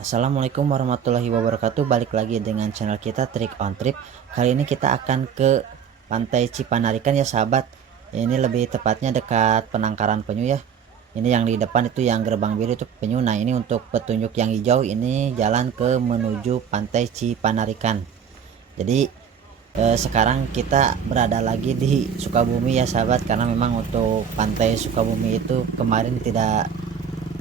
Assalamualaikum warahmatullahi wabarakatuh. Balik lagi dengan channel kita Trik on Trip. Kali ini kita akan ke Pantai Cipanarikan ya sahabat. Ini lebih tepatnya dekat Penangkaran Penyu ya. Ini yang di depan itu yang gerbang biru itu Penyu. Nah ini untuk petunjuk yang hijau ini jalan ke menuju Pantai Cipanarikan. Jadi sekarang kita berada lagi di Sukabumi ya sahabat. Karena memang untuk Pantai Sukabumi itu kemarin tidak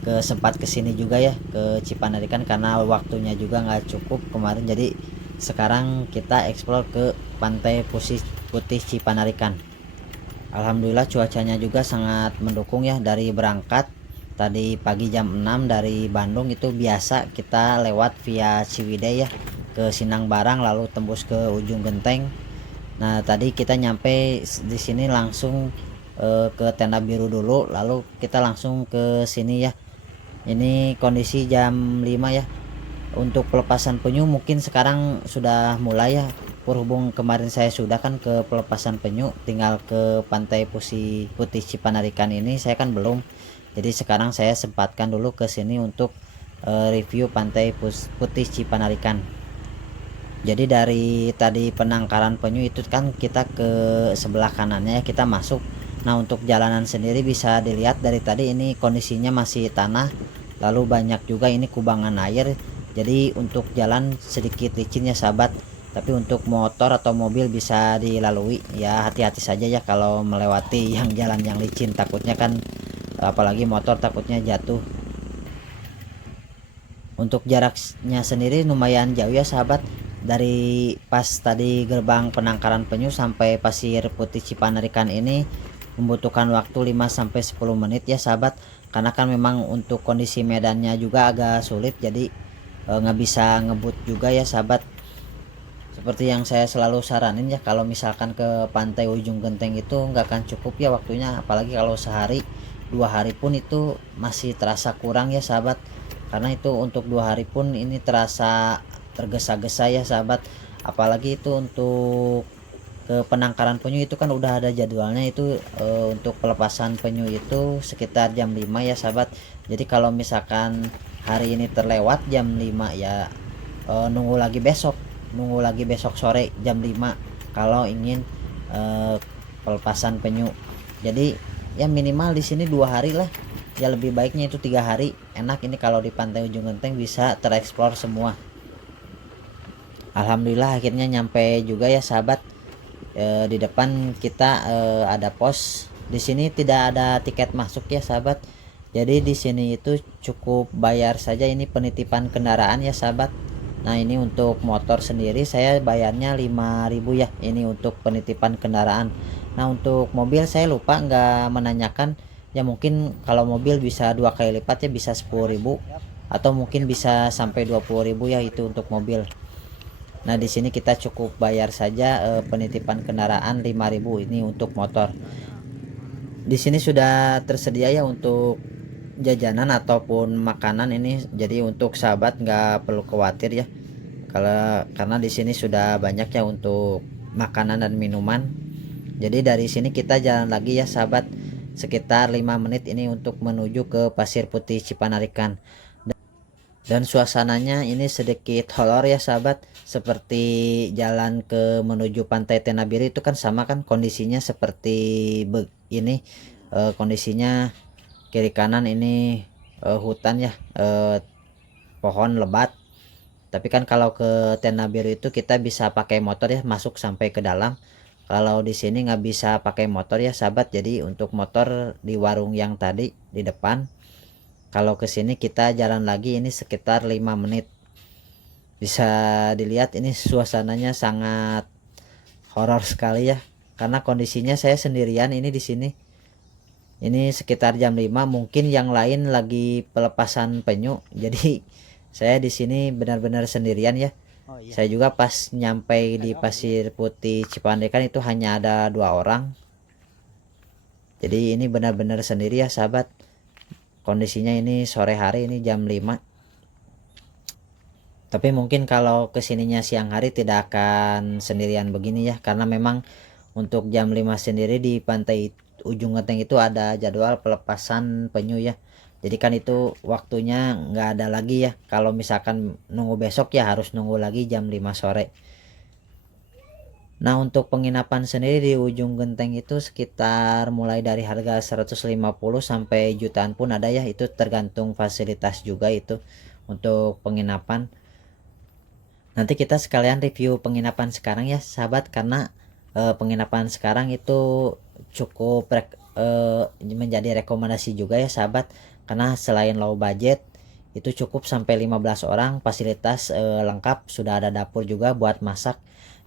sempat kesini juga ya ke Cipanarikan karena waktunya juga nggak cukup kemarin. Jadi sekarang kita explore ke Pantai Putih Cipanarikan. Alhamdulillah cuacanya juga sangat mendukung ya. Dari berangkat tadi pagi jam 6 dari Bandung itu biasa kita lewat via Ciwidey ya ke Sinang Barang lalu tembus ke ujung Genteng. Nah tadi kita nyampe di sini langsung ke Tenda Biru dulu lalu kita langsung ke sini ya. Ini kondisi jam 5 ya. Untuk pelepasan penyu mungkin sekarang sudah mulai ya. Berhubung kemarin saya sudah kan ke pelepasan penyu, tinggal ke Pantai Putih Cipanarikan ini saya kan belum. Jadi sekarang saya sempatkan dulu ke sini untuk review Pantai Putih Cipanarikan. Jadi dari tadi Penangkaran Penyu itu kan kita ke sebelah kanannya ya, kita masuk. Nah untuk jalanan sendiri bisa dilihat dari tadi ini kondisinya masih tanah, lalu banyak juga ini kubangan air. Jadi untuk jalan sedikit licin ya sahabat, tapi untuk motor atau mobil bisa dilalui ya. Hati-hati saja ya kalau melewati yang jalan yang licin, takutnya kan apalagi motor takutnya jatuh. Untuk jaraknya sendiri lumayan jauh ya sahabat. Dari pas tadi gerbang Penangkaran Penyu sampai Pasir Putih Cipanarikan ini membutuhkan waktu 5-10 menit ya sahabat. Karena kan memang untuk kondisi medannya juga agak sulit, jadi nggak bisa ngebut juga ya sahabat. Seperti yang saya selalu saranin ya, kalau misalkan ke pantai ujung genteng itu nggak akan cukup ya waktunya, apalagi kalau sehari 2 hari pun itu masih terasa kurang ya sahabat. Karena itu untuk 2 hari pun ini terasa tergesa-gesa ya sahabat. Apalagi itu untuk ke Penangkaran Penyu itu kan udah ada jadwalnya itu, untuk pelepasan penyu itu sekitar jam 5 ya sahabat. Jadi kalau misalkan hari ini terlewat jam 5 ya, nunggu lagi besok sore jam 5 kalau ingin pelepasan penyu. Jadi ya minimal di sini 2 hari lah ya, lebih baiknya itu 3 hari. Enak ini kalau di pantai ujung genteng bisa tereksplor semua. Alhamdulillah akhirnya nyampe juga ya sahabat. Di depan kita ada pos. Di sini tidak ada tiket masuk ya sahabat. Jadi di sini itu cukup bayar saja, ini penitipan kendaraan ya sahabat. Nah ini untuk motor sendiri saya bayarnya 5.000 ya, ini untuk penitipan kendaraan. Nah untuk mobil saya lupa nggak menanyakan ya, mungkin kalau mobil bisa 2 kali lipat ya, bisa 10.000 atau mungkin bisa sampai 20.000 ya itu untuk mobil. Nah di sini kita cukup bayar saja penitipan kendaraan 5.000 ini untuk motor. Di sini sudah tersedia ya untuk jajanan ataupun makanan ini, jadi untuk sahabat nggak perlu khawatir ya. Karena di sini sudah banyak ya untuk makanan dan minuman. Jadi dari sini kita jalan lagi ya sahabat, sekitar 5 menit ini untuk menuju ke Pasir Putih Cipanarikan. Dan suasananya ini sedikit horor ya sahabat, seperti jalan ke menuju Pantai Tenabiri itu kan sama kan kondisinya seperti ini. Kondisinya kiri kanan ini hutan ya, pohon lebat. Tapi kan kalau ke Tenabiri itu kita bisa pakai motor ya, masuk sampai ke dalam. Kalau di sini nggak bisa pakai motor ya sahabat, jadi untuk motor di warung yang tadi di depan. Kalau ke sini kita jalan lagi ini sekitar 5 menit. Bisa dilihat ini suasananya sangat horor sekali ya. Karena kondisinya saya sendirian ini di sini. Ini sekitar jam 5, mungkin yang lain lagi pelepasan penyu. Jadi saya di sini benar-benar sendirian ya. Oh iya. Saya juga pas nyampe di Pasir Putih Cipandekan itu hanya ada 2 orang. Jadi ini benar-benar sendiri ya sahabat. Kondisinya ini sore hari, ini jam 5. Tapi mungkin kalau kesininya siang hari tidak akan sendirian begini ya, karena memang untuk jam 5 sendiri di pantai ujung genteng itu ada jadwal pelepasan penyu ya. Jadi kan itu waktunya nggak ada lagi ya, kalau misalkan nunggu besok ya harus nunggu lagi jam 5 sore. Nah untuk penginapan sendiri di ujung genteng itu sekitar mulai dari harga 150 sampai jutaan pun ada ya, itu tergantung fasilitas juga itu untuk penginapan. Nanti kita sekalian review penginapan sekarang ya sahabat, karena penginapan sekarang itu cukup menjadi rekomendasi juga ya sahabat, karena selain low budget itu cukup sampai 15 orang, fasilitas lengkap, sudah ada dapur juga buat masak.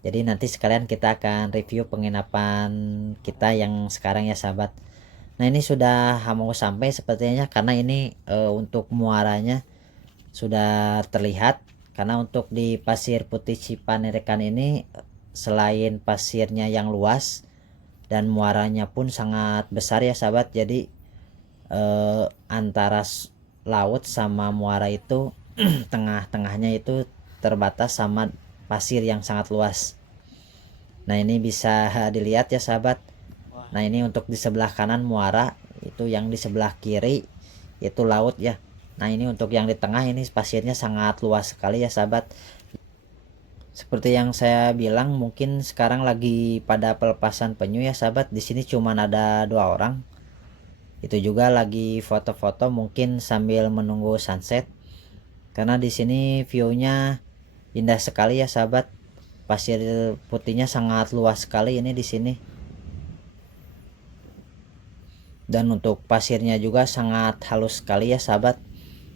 Jadi nanti sekalian kita akan review penginapan kita yang sekarang ya sahabat. Nah ini sudah mau sampai sepertinya, karena ini untuk muaranya sudah terlihat, karena untuk di Pasir Putih Cipanerikan ini selain pasirnya yang luas dan muaranya pun sangat besar ya sahabat, jadi antara laut sama muara itu tengah-tengahnya itu terbatas sama pasir yang sangat luas. Nah ini bisa dilihat ya sahabat. Nah ini untuk di sebelah kanan muara, itu yang di sebelah kiri itu laut ya. Nah ini untuk yang di tengah ini pasirnya sangat luas sekali ya sahabat. Seperti yang saya bilang, mungkin sekarang lagi pada pelepasan penyu ya sahabat. Di sini cuma ada 2 orang. Itu juga lagi foto-foto mungkin sambil menunggu sunset. Karena di sini view-nya indah sekali ya sahabat. Pasir putihnya sangat luas sekali ini di sini. Dan untuk pasirnya juga sangat halus sekali ya sahabat.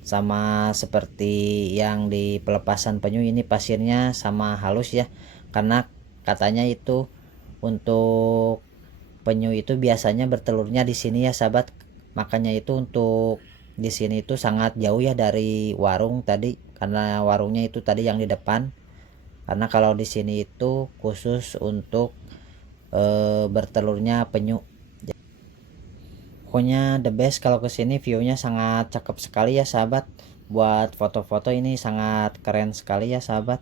Sama seperti yang di pelepasan penyu, ini pasirnya sama halus ya. Karena katanya itu untuk penyu itu biasanya bertelurnya di sini ya sahabat. Makanya itu untuk di sini itu sangat jauh ya dari warung tadi, karena warungnya itu tadi yang di depan. Karena kalau di sini itu khusus untuk bertelurnya penyu. Pokoknya the best, kalau kesini viewnya sangat cakep sekali ya sahabat. Buat foto-foto ini sangat keren sekali ya sahabat.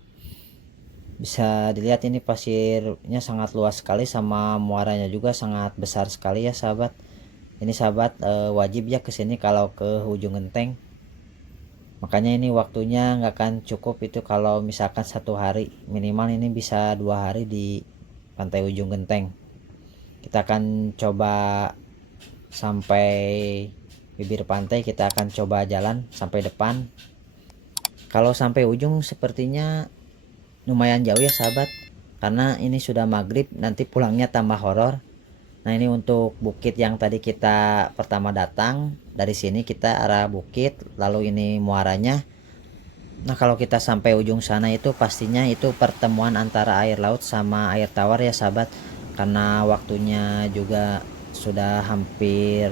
Bisa dilihat ini pasirnya sangat luas sekali, sama muaranya juga sangat besar sekali ya sahabat. Ini sahabat wajib ya kesini kalau ke ujung genteng. Makanya ini waktunya nggak akan cukup itu kalau misalkan 1 hari, minimal ini bisa 2 hari di pantai ujung genteng. Kita akan coba sampai bibir pantai, kita akan coba jalan sampai depan. Kalau sampai ujung sepertinya lumayan jauh ya sahabat, karena ini sudah maghrib, nanti pulangnya tambah horor. Nah ini untuk bukit yang tadi kita pertama datang, dari sini kita arah bukit, lalu ini muaranya. Nah kalau kita sampai ujung sana itu pastinya itu pertemuan antara air laut sama air tawar ya sahabat. Karena waktunya juga sudah hampir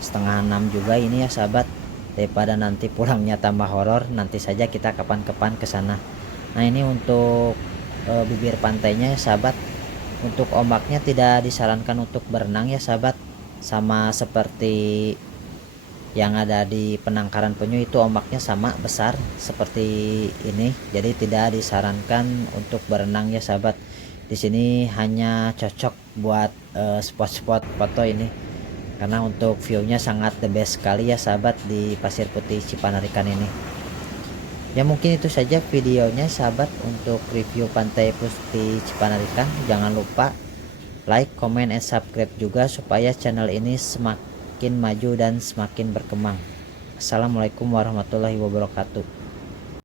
setengah 6 juga ini ya sahabat. Daripada nanti pulangnya tambah horor, nanti saja kita kapan-kapan ke sana. Nah ini untuk bibir pantainya ya sahabat. Untuk ombaknya tidak disarankan untuk berenang ya sahabat. Sama seperti yang ada di penangkaran penyu, itu ombaknya sama besar seperti ini, jadi tidak disarankan untuk berenang ya sahabat. Di sini hanya cocok buat spot-spot foto ini, karena untuk view-nya sangat the best sekali ya sahabat di Pasir Putih Cipanerikan ini. Ya mungkin itu saja videonya sahabat untuk review Pantai Putih Cipanerikan. Jangan lupa like, comment, and subscribe juga supaya channel ini semakin maju dan semakin berkembang. Assalamualaikum warahmatullahi wabarakatuh.